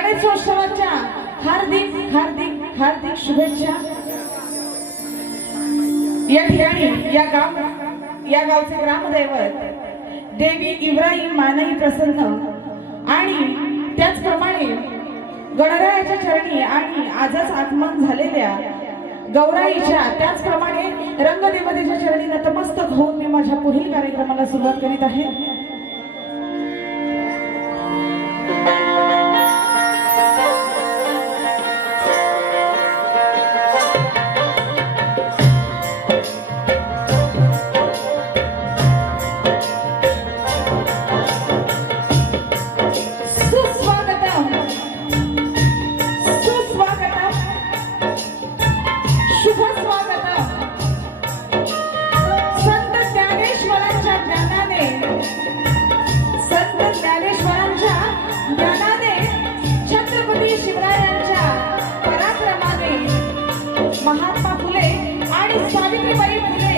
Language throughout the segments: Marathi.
गणेशोत्सवाच्या हार्दिक हार्दिक हार्दिक शुभेच्छा. या ठिकाणी या गाव या गावचे ग्रामदैवत देवी इब्राहिम मानई प्रसन्न. आणि त्याचप्रमाणे गणरायाच्या चरणी आणि आजच आगमन झालेल्या गौराईच्या त्याचप्रमाणे रंगदेवतेच्या चरणी नतमस्तक होऊन मी माझ्या पुढील कार्यक्रमाला सुरुवात करीत आहे. आणि सावित्रीबाई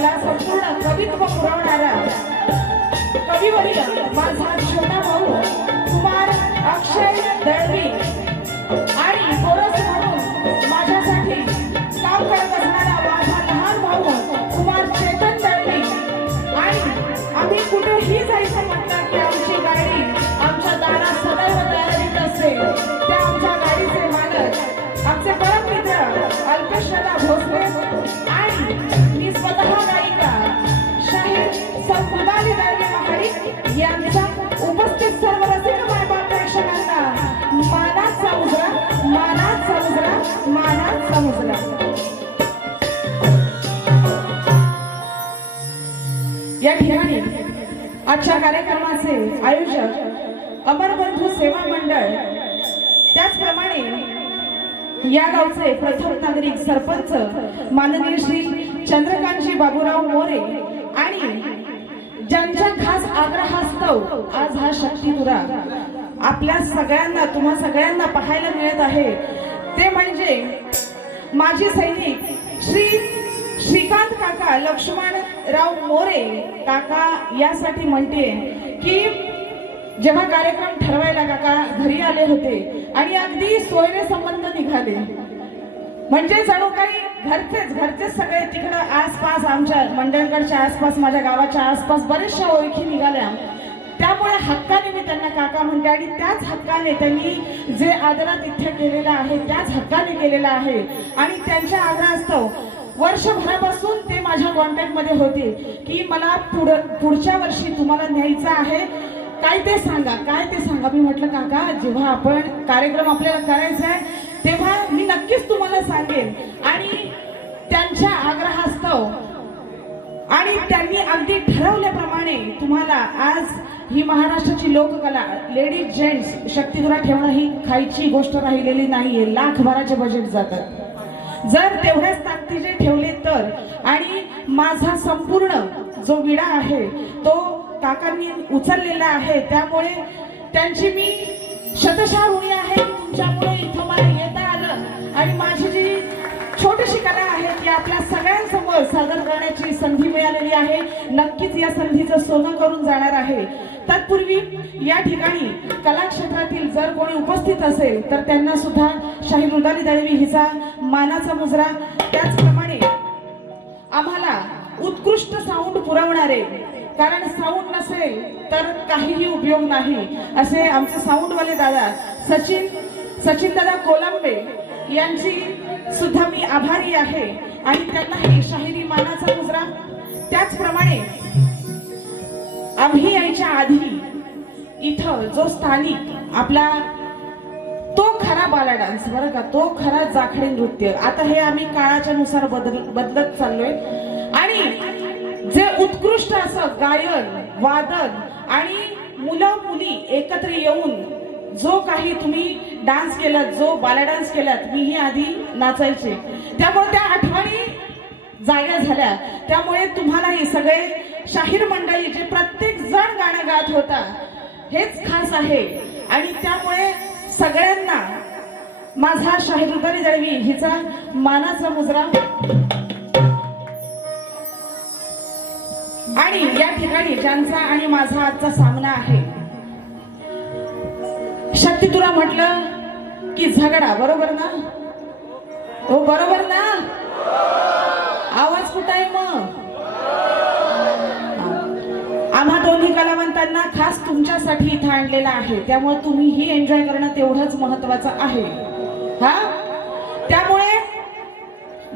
मला संपूर्ण कवित्व पुरवणारा कविवरील माझा छोटा भाऊ कुमार अक्षय दळवी आणि कोरस म्हणून माझ्यासाठी काम करत असणारा माझा लहान भाऊ कुमार चेतन दळवी. आणि आम्ही कुठेही जायचं म्हणतात की आमची गाडी आमच्या दारात सदैव तयारीत असते. त्या आमच्या गाडीचे मालक आमचे परममित्र अल्पेशदा भोसले आणि महाडिक यांचा उपस्थित सर्व रसिक मायबाप प्रेक्षकांना मानात मुजरा मानात मुजरा मानात मुजरा या ठिकाणी आजच्या कार्यक्रमाचे आयोजक अमरबंधू सेवा मंडळ त्याचप्रमाणे या गावचे प्रथम नागरिक सरपंच माननीय श्री चंद्रकांतजी बाबूराव मोरे आणि ज्यांच्या खास आग्रहास्तव आज हा शक्तीपुरा. आपल्या सगळ्यांना तुम्हा सगळ्यांना पाहायला मिळत आहे. ते म्हणजे माजी सैनिक श्री श्रीकांत काका लक्ष्मणराव मोरे काका यासाठी म्हणते की जेव्हा कार्यक्रम ठरवायला काका घरी आले होते आणि अगदी सोयरे संबंध निघाले म्हणजे जणू काही घरचेच घरचेच सगळे तिकडं आसपास आमच्या मंडळगडच्या आसपास माझ्या गावाच्या आसपास बरेचशा ओळखी निघाल्या. त्यामुळे हक्काने मी त्यांना काका म्हणते आणि त्याच हक्काने त्यांनी जे आदरातिथ्य केलेलं आहे त्याच हक्काने केलेलं आहे. आणि त्यांच्या आग्रहास्तव वर्षभरापासून ते माझ्या कॉन्टॅक्टमध्ये होते की मला पुढं पुढच्या वर्षी तुम्हाला न्यायचं आहे. काय ते सांगा काय ते सांगा. मी म्हटलं काका जेव्हा आपण कार्यक्रम आपल्याला करायचा आहे तेव्हा मी नक्कीच तुम्हाला सांगेन. आणि त्यांच्या आग्रहास्तव आणि त्यांनी अगदी ठरवल्याप्रमाणे तुम्हाला आज ही महाराष्ट्राची लोककला लेडीज जेंट्स शक्तीगुरा ठेवणं ही खायची गोष्ट राहिलेली नाहीये. लाखभराचे बजेट जातात. जर तेवढ्याच ताकदीचे ठेवले तर आणि माझा संपूर्ण जो विडा आहे तो काकांनी उचललेला आहे त्यामुळे त्यांची मी शतशा ऋणी आहे. तुमच्यामुळे इथं मला येता आलं. आणि माझी जी छोटीशी कला आहे ती आपल्या सगळ्यांसमोर सादर करण्याची संधी मिळालेली आहे. नक्कीच या संधीचं सोनं करून जाणार आहे. तत्पूर्वी या ठिकाणी कला क्षेत्रातील जर कोणी उपस्थित असेल तर त्यांना सुद्धा शाही उदारी दळवी हिचा मानाचा मुजरा. त्याचप्रमाणे आम्हाला उत्कृष्ट साऊंड पुरवणारे कारण साऊंड नसेल तर काहीही उपयोग नाही असे आमचे साऊंडवाले दादा सचिन सचिन दादा कोलंबे यांची सुद्धा मी आभारी आहे. आणि त्यांना हे शाहिरी मानाचा मुजरा. त्याचप्रमाणे आम्ही यायच्या आधी इथं जो स्थानिक आपला तो खरा बाला डान्स बरं का? तो खरा जाखडे नृत्य. आता हे आम्ही काळाच्या नुसार बदल बदलत चाललोय. आणि जे उत्कृष्ट असं गायन वादन आणि मुलं मुली एकत्र येऊन जो काही तुम्ही डान्स केलात जो बाला डान्स केलात मीही आधी नाचायचे. त्यामुळे त्या आठवणी जाग्या झाल्या. त्यामुळे तुम्हालाही सगळे शाहीर मंडळी जे प्रत्येक जण गाणं गात होता हेच खास आहे. आणि त्यामुळे सगळ्यांना माझा शाहीर रुदारी जळवी हिचा मानाचा मुजरा. आणि या ठिकाणी ज्यांचा आणि माझा आजचा सामना आहे शक्ती तुला म्हटलं की झगडा बरोबर ना? हो बरोबर ना? आवाज कुठं आहे मग? आम्हा दोन्ही कलावंतांना खास तुमच्यासाठी इथं आणलेला आहे. त्यामुळे तुम्हीही एन्जॉय करणं तेवढंच महत्वाचं आहे. हा? त्यामुळे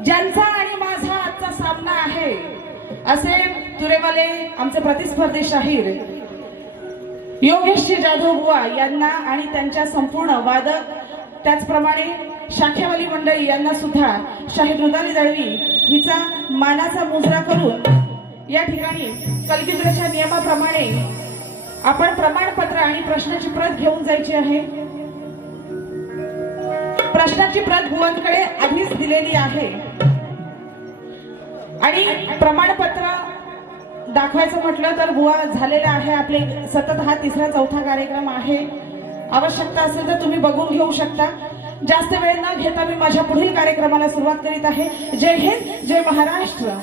ज्यांचा आणि माझा आजचा सामना आहे असे तुरेवाले आमचे प्रतिस्पर्धी शाहीर योगेशजी जाधव बुवा यांना आणि त्यांच्या संपूर्ण वादक त्याचप्रमाणे शाखेवाली मंडळी यांना सुद्धा शाहीर रुदाली दळवी हिचा मानाचा मुजरा करून या ठिकाणी कलगीद्राच्या नियमाप्रमाणे आपण प्रमाणपत्र आणि प्रश्नाची प्रत घेऊन जायची आहे. प्रश्नाची प्रत भुवनकडे आधीच दिलेली आहे. आणि प्रमाणपत्र दाखवायचं म्हटलं तर भुवा झालेला आहे. आपले सतत हा तिसरा चौथा कार्यक्रम आहे. आवश्यकता असेल तर तुम्ही बघून घेऊ शकता. जास्त वेळ न घेता मी माझ्या पुढील कार्यक्रमाला सुरुवात करीत आहे. जय हिंद जय महाराष्ट्र.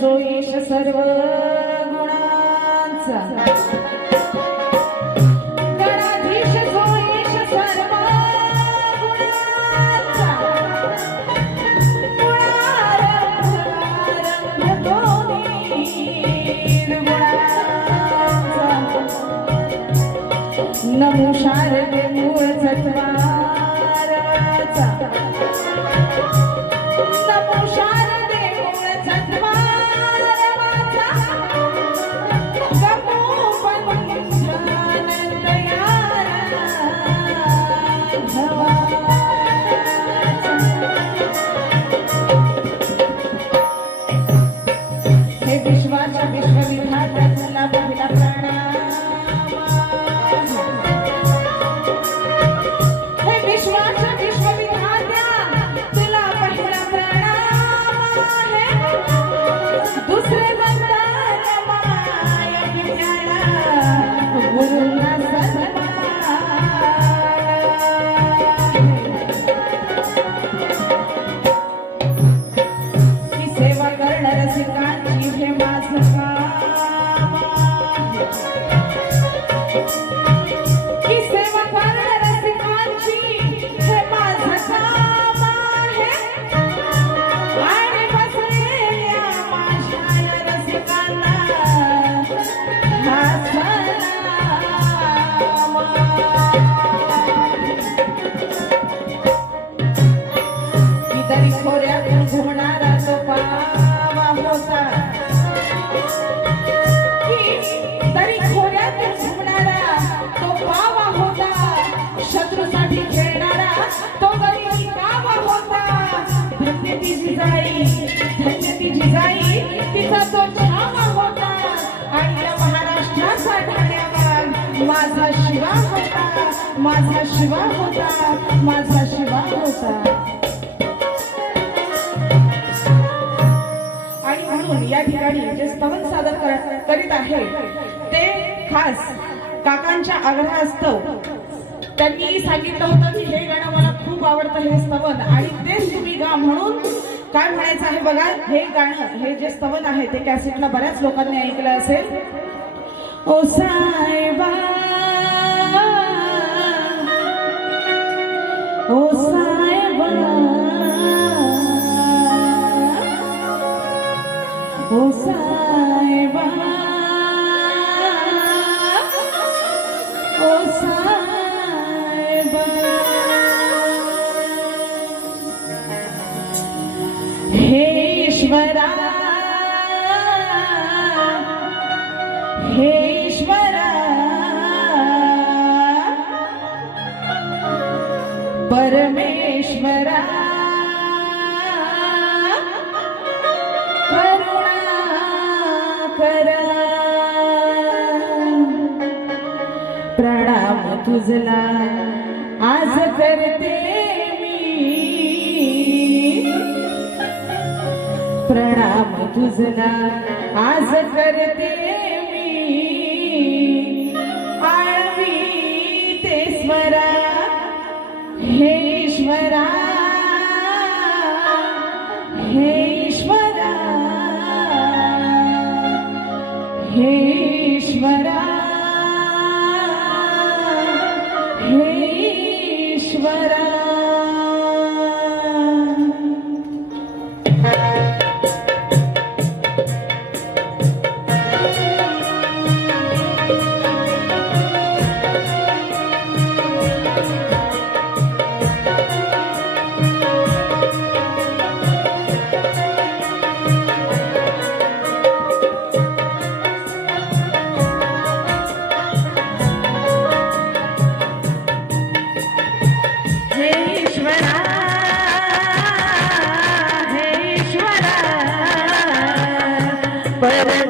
जो ईश सर्व गुणांचा. नमो शारदे जिजाई धन्य ती जिजाई तिचा तो छावा होता. आणि त्या महाराष्ट्रासाठी माझा शिवा होता. माझा शिवा होता. माझा शिवा होता. आणि म्हणून या ठिकाणी जे स्तवन सादर कर- करीत आहे ते खास काकांच्या आग्रह आग्रहास्तव त्यांनी सांगितलं होतं की हे गाणं मला खूप आवडतं हे स्तवन. आणि तेच तुम्ही गा म्हणून काय म्हणायचं आहे बघा? हे गाणं हे जे स्तवन आहे ते कॅसेटला बऱ्याच लोकांनी ऐकलं असेल. ओ साहेबा ओ साहेबा ओ साहेबा ओ साहेबा परमेश्वरा करुणा करा. प्रणाम तुझला आज करते मी. प्रणाम तुझला आज करते परमेश्वरा